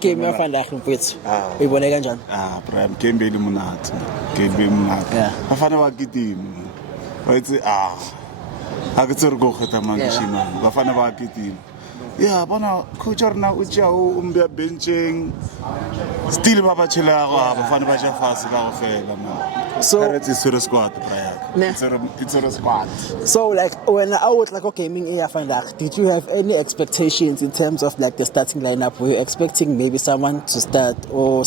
Game ya vandaag mfethu. Uyibone kanjani? Brian game belimunati. Game belimunati. Bafana bagidima. Bayithi akutse re go kheta mangishima. Bafana bagidima. Yeah, bona coach rena o tšea o mbea bencheng. Still ba batšhela go bafana ba ja fase ka go fela man. So it's a squad, Brian. It's a squad. So like when I was like gaming in vandaag, did you have any expectations in terms of like the starting lineup? Were you expecting maybe someone to start or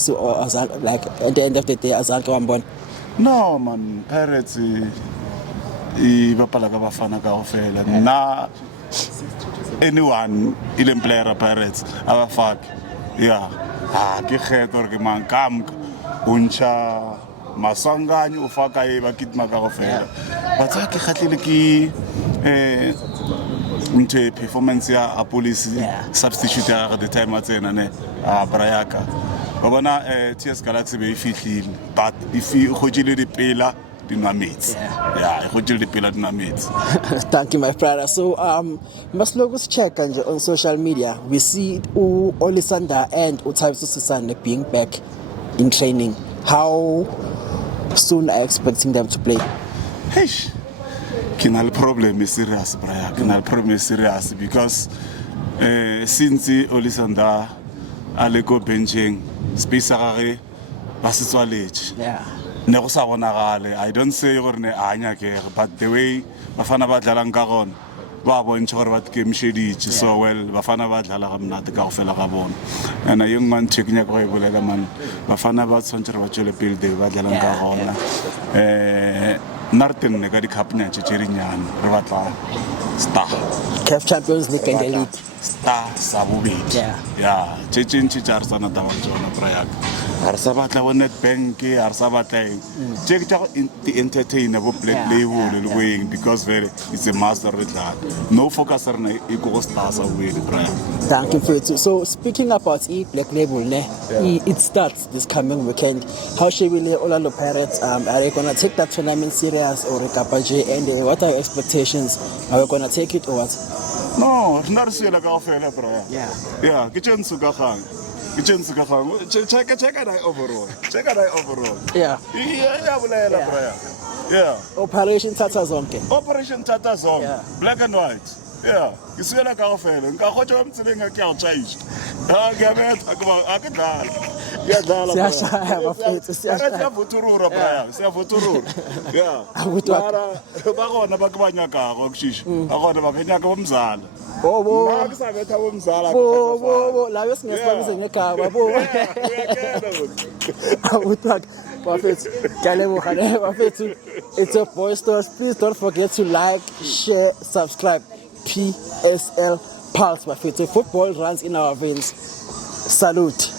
like at the end of the day Azanke Wambon? No man, Pirates I bapala ka bafana ka go fela. Na anyone ile player Pirates abafaki. Yeah. Ke kgetho re ke mang kam uncha masanganyo o faka e ba kitma ka go fela. Batsa ke khatlile ke into performance ya a police substitute at the time at tsena ne Brayaka. Ba bona TS Galaxy be fihlile but if you khojile di pela dynamics. Yeah, khojile di pela dynamics. Thank you my brother. So must logos check on social media. We see Olisanda and Uthabiso Sisane being back in training. How soon are you expecting them to play? Hey, the problem is serious, Brian. The problem is serious because since Olisanda aleko benching, space agare basitswaletse. Yeah. Ne go sa bonagale. I don't say gore ne anya ke, but the way bafana ba dlalang ka gona ba bontsha gore ba tkemsheditse so well bafana ba dlala ga mnate ka go fela ga bona. And a young man checking ya go e bolela man bafana ba tshwantshe ba tswele pele de ba dlalang ka gona. Narten ne ka di kapnya tsherinyana re batla star CAF Champions League and the league. Star sabubedi. Yeah, tshentshi tsartsana ta ba tsona Brian. Arsa batla wa Nedbank arsa batla check the entertainer bo play wing because it's a master retard. No focus rena e go stars away Brian. Thank you for it. So speaking about Black Label it starts this coming weekend. How should we Orlando Pirates are they going to take that tournament serious or Kapaje and what are your expectations? Are we going to take it or what? No, not sela ka fela Brian. Yeah, ke tshentse ka gang. Check it overall. Check it overall. Yeah, bulela Brian. Yeah. Operation Tata Zonke. Operation Tata Zonke. Black and white. Yeah. Ke swela ka go fela. Nka khotsa wa mtseleng ke a change. Ke a metsa ke dlala. Ya dlala. Siyashaya bafethu, siyashaya. Siyavuturura Brian. Siyavuturura. Yeah. Ba gona ba ke banyaka go kushisha. Ba gona ba kenyaka bomzala. Bo Nakusabetha bomzala. Bo la yesingesibabize ngegaba bo. Awutaka bafethu. Kyaleboga ne bafethu. It's your boy Stars. Please don't forget to like, share, subscribe. PSL Pulse bafethu. Football runs in our veins. Salute.